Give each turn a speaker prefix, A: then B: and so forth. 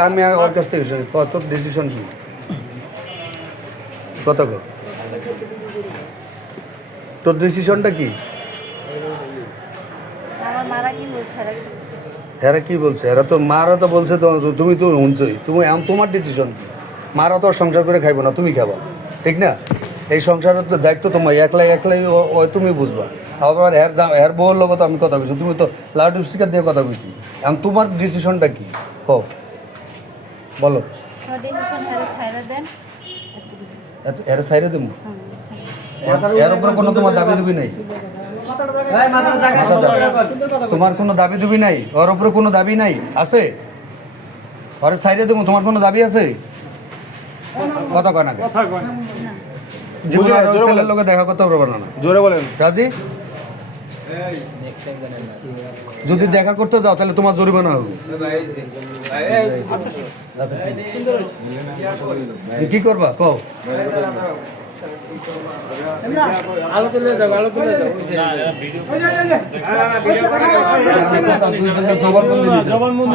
A: আমি ওর কাছ থেকে কত ডিসিশন কি কত তোর ডিসিশনটা কি
B: এরা কি বলছে?
A: এরা তো মারা তো বলছে তুমি তো শুনছই তুমি তোমার ডিসিশন মারা তো সংসার করে খাইবো না তুমি খাবা ঠিক না এই সংসারের তো দায়িত্ব তোমার একলাই একলাই ও- ও তুমি বুঝবা। আবার এর যা এর বউর লগত আমি কথা কইছি তুমি তো লাউড স্পিকার দিয়ে কথা কইছি। এখন তোমার ডিসিশনটা কি? কও। বলো।
B: আমার ডিসিশন হেরে ছাইরা দেন।
A: এর
B: হুম, ছাইরা।
A: এর উপরে কোনো তোমার দাবি দুবি নাই? তোমার কোনো দাবি দুবি নাই? ওর উপরে কোনো দাবি নাই? আছে? ওর সাইডে দেবো তোমার কোনো দাবি আছে? কথা কয় না কেন? জীবনে আর ওই ছেলের লোকে দেখা করতে পারবে না
C: জোরে বলেন
A: রাজি যদি দেখা করতে যাও তাহলে তোমার জরিমানা হবে আচ্ছা, কি করবা কও জবানবন্দি।